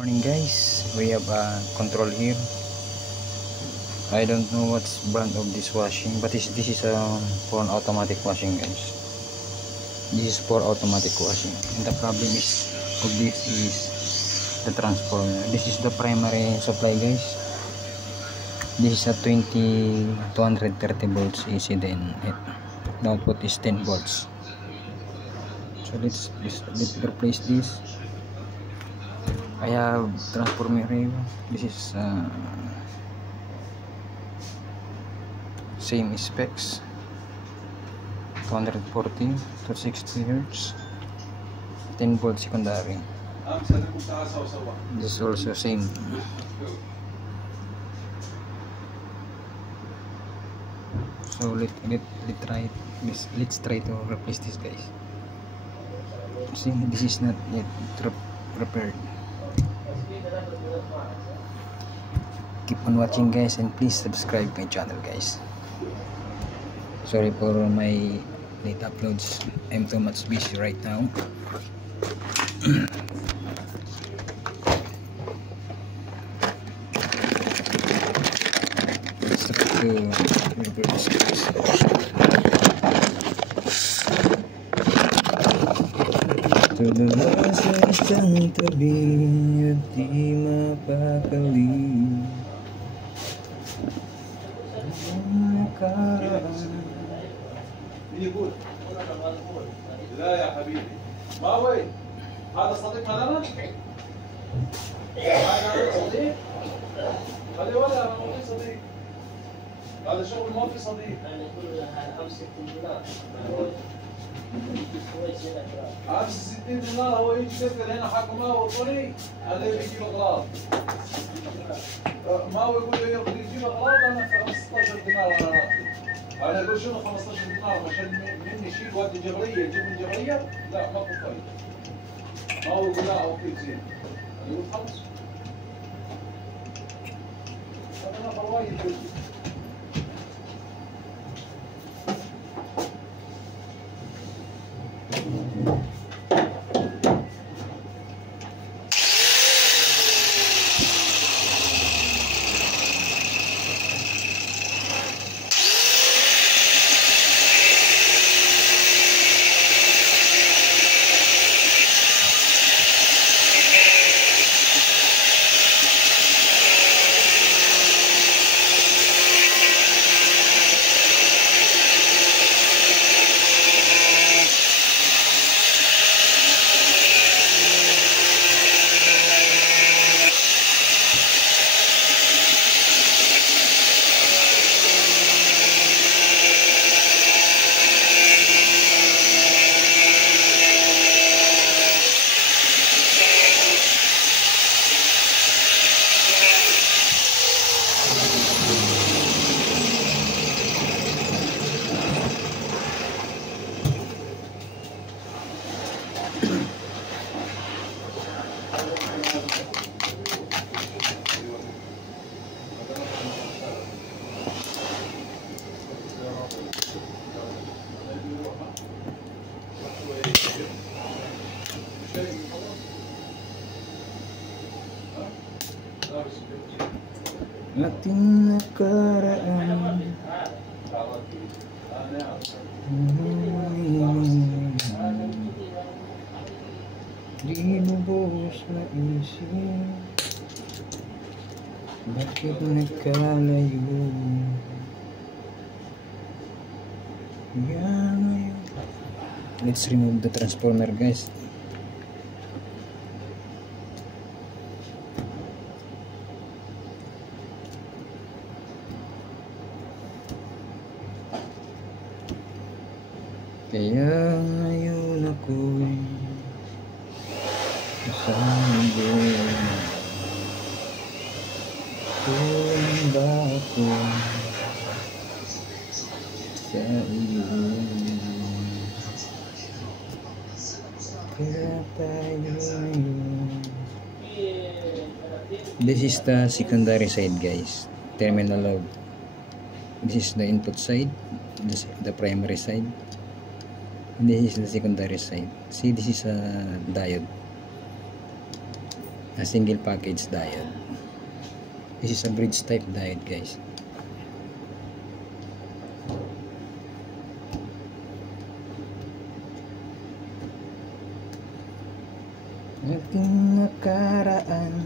Morning guys, we have a control here. I don't know what's brand of this washing, but this is for an automatic washing guys. This is for automatic washing, and the problem is of this is the transformer. This is the primary supply guys. This is a 230 volts AC, then the output is 10 volts. So let's replace this. I have transformer here. This is same specs, 240 to 60 Hz, 10 volt secondary. This is also same. So let's try to replace this guys. See, this is not yet repaired. Keep on watching guys, and please subscribe my channel guys. Sorry for my late uploads, I'm too much busy right now. Let's try to reverse this. Tuloy sa isang tabi at di mapakali ang nakaraan. لا يا حبيبي ما وين هذا صديق لنا هذا صديق هذا ولا ما في صديق هذا شغل ما في صديق انا اقول لها 65 دينار 65 دينار هو يجي يسكر هنا حق ما هو طري هذا يجيب اغراض ما هو يقول لي يجيب اغراض انا 15 دينار انا راتب انا اقول شنو 15 دينار عشان مني يشيل وادي جبريه يجيب من جبريه لا ماكو فايده ما هو يقول لا اوكي زين يقول خلص انا فوايد Ating nakaraan di lubos na isip, bakit nagkalayo yan ngayon. Let's remove the transformer guys. Kaya ngayon ako'y kasabi, kung ba ako sa iyo, kaya tayo ngayon. This is the secondary side guys, terminal of. This is the input side, this is the primary side. This is the secondary side. See, this is a diode. a single package diode. This is a bridge type diode, guys. Ating nakaraan,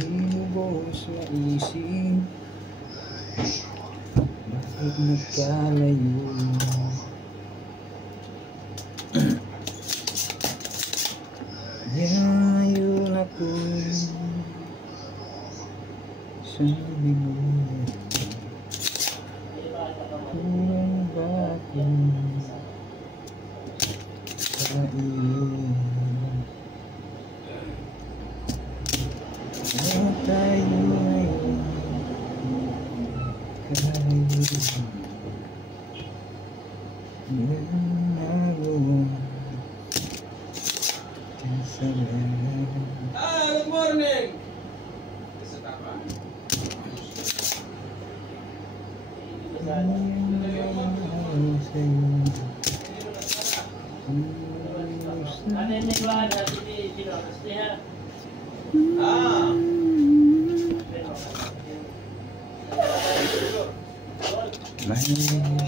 binubos na isip, bakit nagkalayo? Ngayon ako'y sabi mo, kulang ba ako sa iyo? Ano tayo ngayon? Good morning. My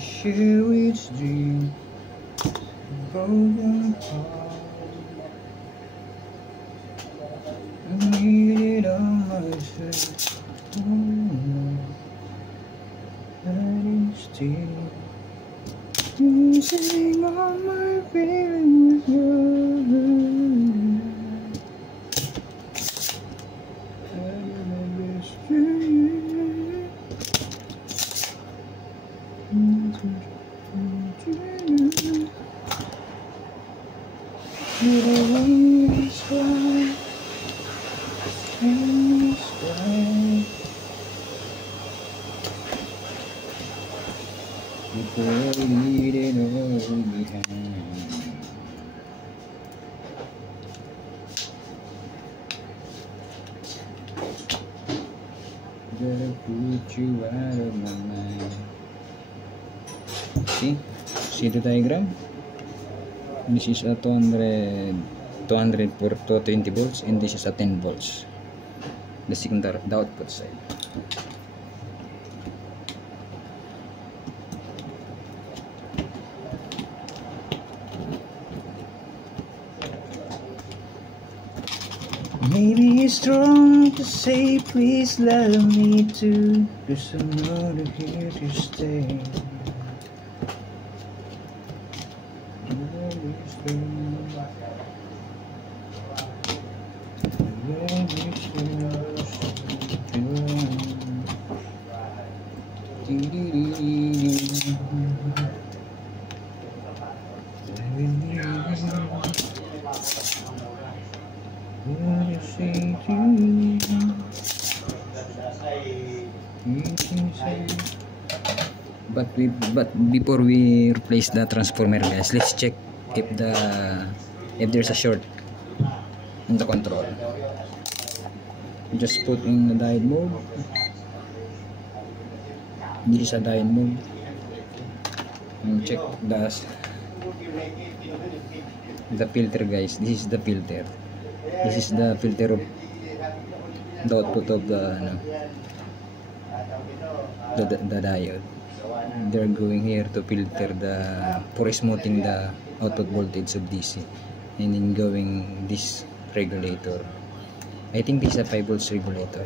sweet dream broken heart. I need it on myself. And still using all my feelings with you. Before I leave it all behind, gotta put you out of my mind. See the diagram? This is a 200 for 220 volts, and this is a 10 volts. The secondary, the output side. Maybe it's wrong to say please love me too. There's another here to stay. But before we replace the transformer, guys, let's check if there's a short in the control. Just put in the diode mode. This is a diode mode, and check the filter, guys. This is the filter. This is the filter of the output of the diode. They're going here to filter for smoothing the output voltage of DC, and then going this regulator. I think this is a 5 volts regulator.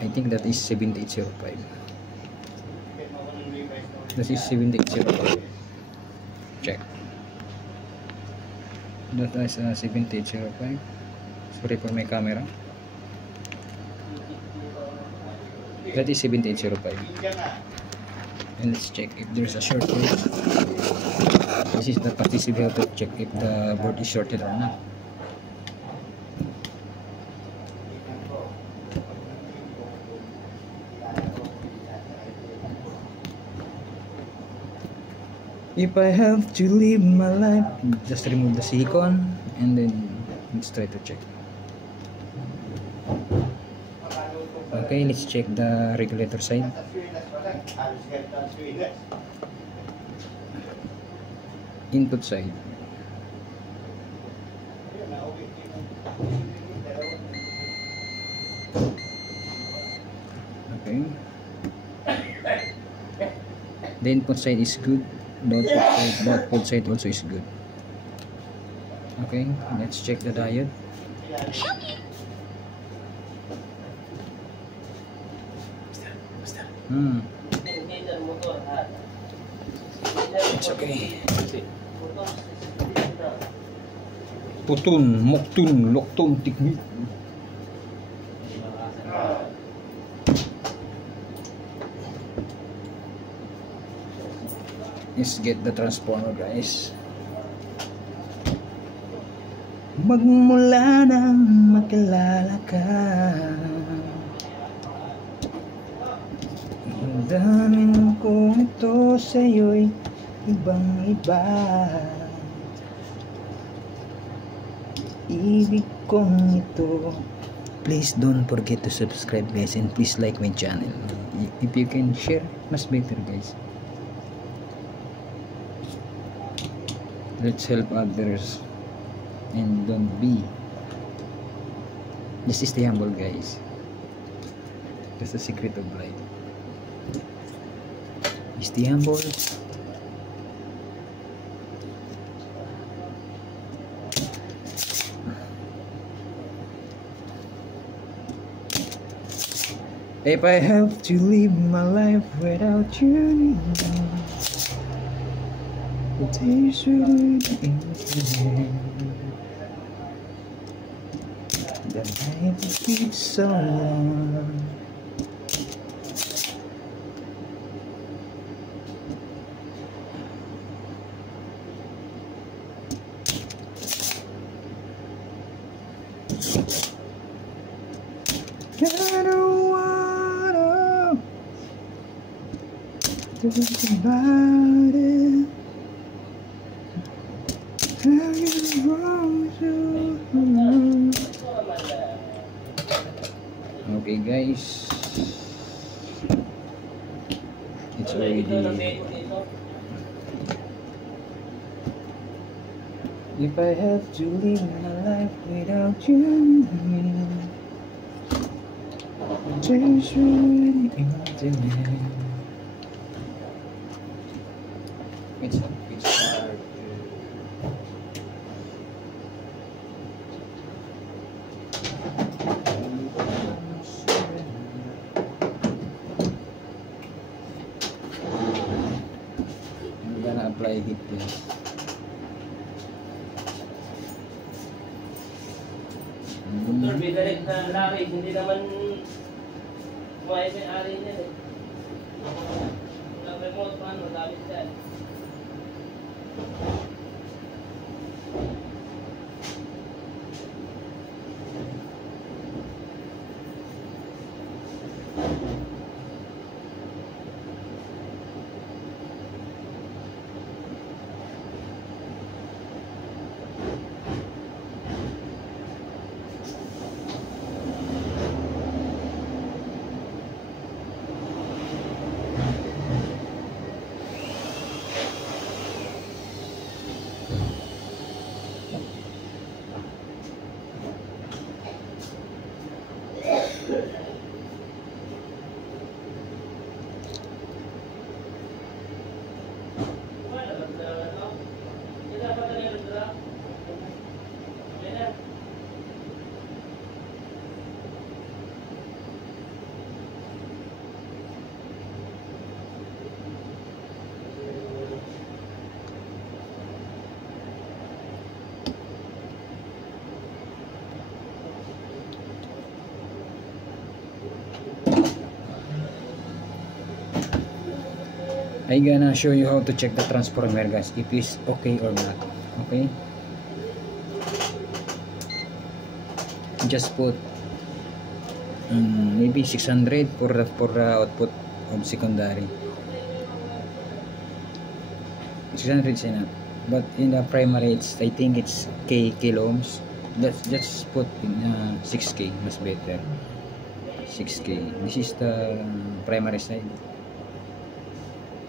I think that is 7805. This is 7805. Check. That is 7805. Sorry for my camera. That is 7805. And let's check if there's a shortage. This is the participant to check if the board is shorted or not. If I have to live my life, just remove the silicone and then let's try to check. Okay, let's check the regulator side. input side. Okay, the input side is good, the output side also is good. Okay, let's check the diode. It's okay. Putun, moktun, loktun, technique. Let's get the transformer, guys. Magmula nang makilala ka, damdamin ko ito sa'yo'y ibang iba. Ibig kong ito. Please don't forget to subscribe, guys, and please like my channel. If you can share, mas better, guys. Let's help others and don't be, just stay humble, guys. That's the secret of life. Stay humble. If I have to live my life without you, the days would end. The night would be so long. I don't wanna think about it. Okay, guys, it's already. If I have to live my life without you, days really empty. It's hard. I'm gonna apply heat test. Motor, bigalit na lari, hindi naman may-ari niya eh. Wala remote pa, madami dyan. I'm gonna show you how to check the transformer, guys, if it's okay or not. Okay, just put maybe 600 for the output of secondary. 600 is enough, but in the primary it's, I think it's kilo ohms. Let's just put in 6K, much better. 6K. This is the primary side.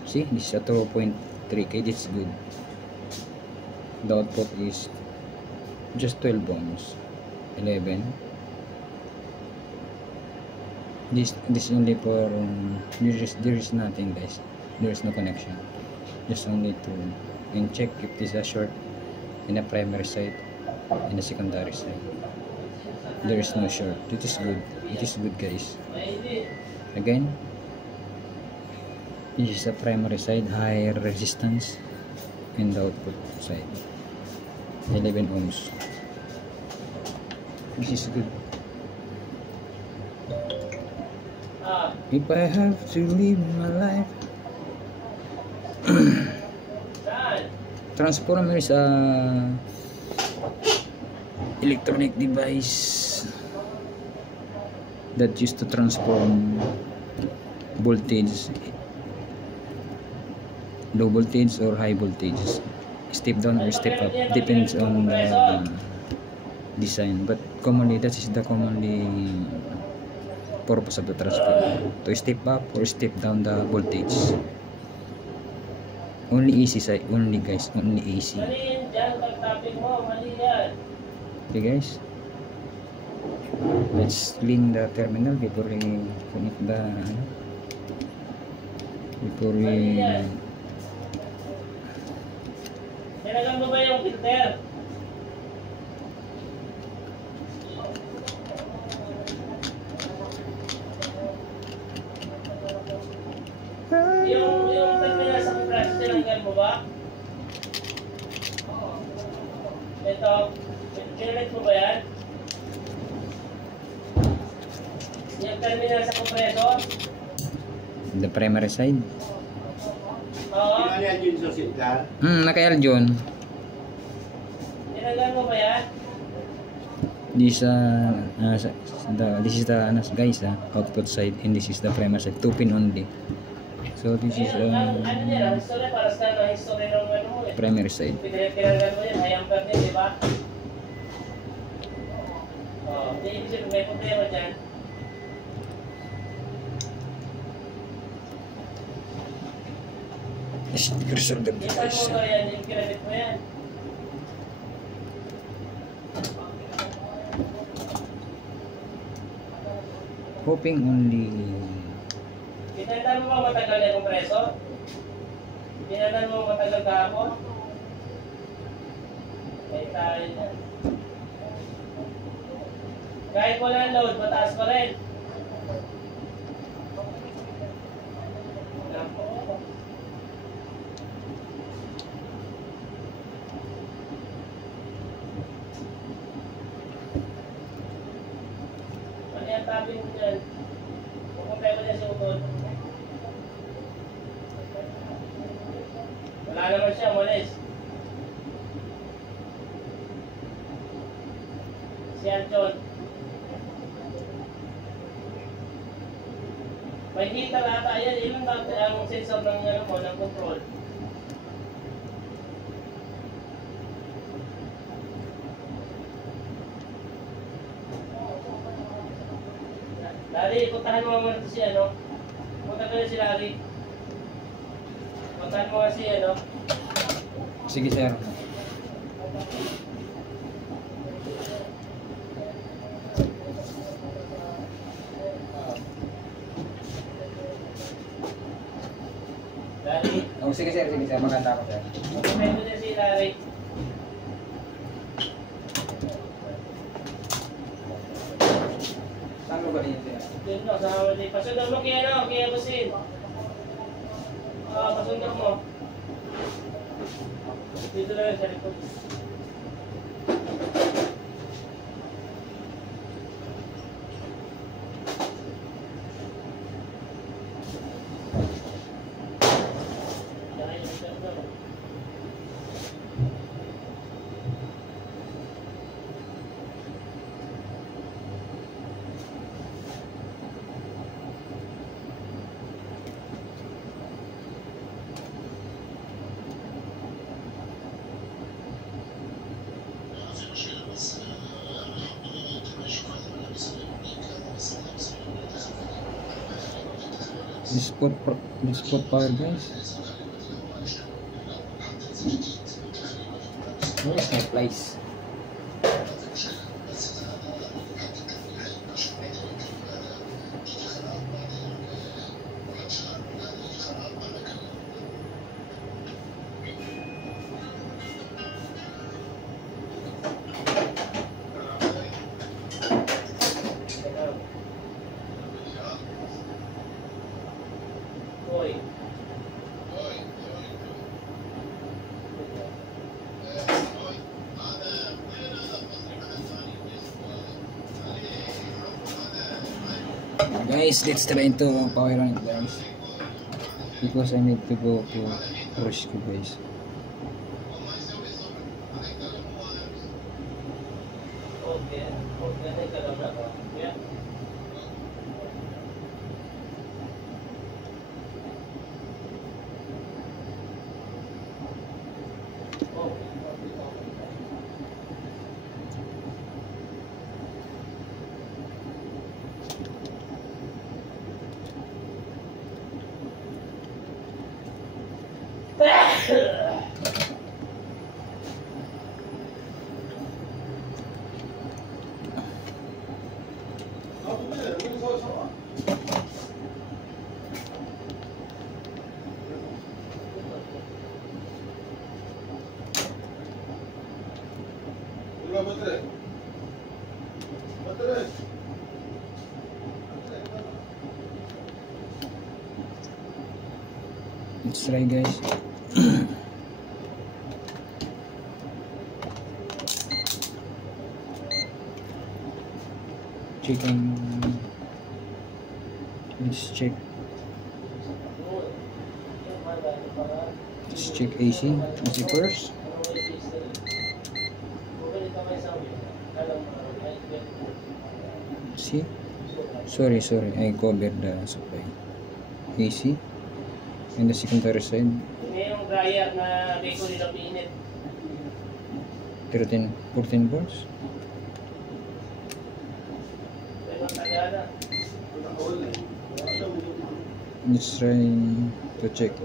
See, this is a 2.3K. That's good. The output is just 12 ohms, 11. This only for there is nothing, guys. There is no connection. Just only to and check if this is a short in a primary side and a secondary side. There is no short. It is good. It is good, guys. Again, this is a primary side, higher resistance, and the output side 11 ohms. This is good. If I have to live my life. Transformer is a electronic device that used to transform voltage, low voltage or high voltage, step down or step up, depends on the design, but commonly that is the commonly purpose of the transformer, to step up or step down the voltage. Only AC side, only, guys, only AC. Okay, guys, let's clean the terminal before we connect the Nilagyan mo ba yung filter? Yung terminal sa compressor, nilagyan mo ba? Ito, pinag mo ba yan? Yung terminal sa compressor? The primary side. Oo. Naka-L John. Nilagyan mo ba yan? This is the guys, output side, and this is the primary side, 2 pin only. So this is ano nila, history para sa history ng ano mo eh. primary side. Pinagyan mo yan, ayamper din, di ba? Hindi ibig sabihin, may problema dyan. Resolve the Yung device. motor yan, yung kinabit mo yan. Hoping only. Tinandan mo ba matagal na yung kompresor? Tinandan mo matagal kahapon? May tayo na. Kahit wala load, mataas pa rin. Ano yung tabi mo dyan? Pupuntay mo dyan sa utod. Wala naman siya, malis. Si Anton. May heater ata yan. Ilan ba ang sensor ng, ng control? Larry, puntahan mo muna ito si puntahan ko na si Larry. Puntahan mo nga si Sige, sir. Larry. Oh, sige, sir. Maganda ako, sir. Puntahan mo na si Larry. Saan mo ba rin sir? Doon no, sa hawali. Pasundan mo kaya Basin. Pasundan mo. Dito lang sa likod. This spot power, guys. Where's my place? Hoy. Guys, let's try to power on it, guys. Because I need to go to rescue, guys. Okay. Okay, nagkaroon ako. Yeah. Let's try, guys. Checking. Let's check. Let's check AC. AC first. See? Sorry, I covered the supply. AC. And the secondary side. May yung dryer na di ko nila pinit. 14 volts. Pero tagana. Let's try to check.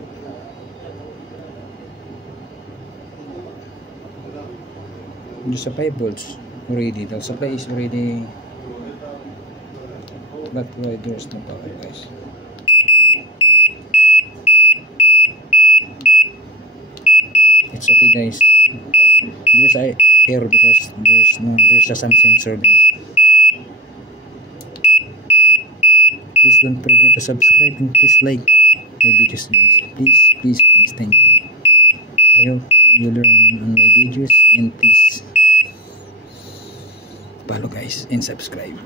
There's a 5 volts already. The supply is already, but why there's no power, guys? It's okay, guys. There's a error because there's some sensor, guys. Please don't forget to subscribe and please like my videos, guys. Please, thank you. I hope you learn on my videos and please follow, guys, and subscribe.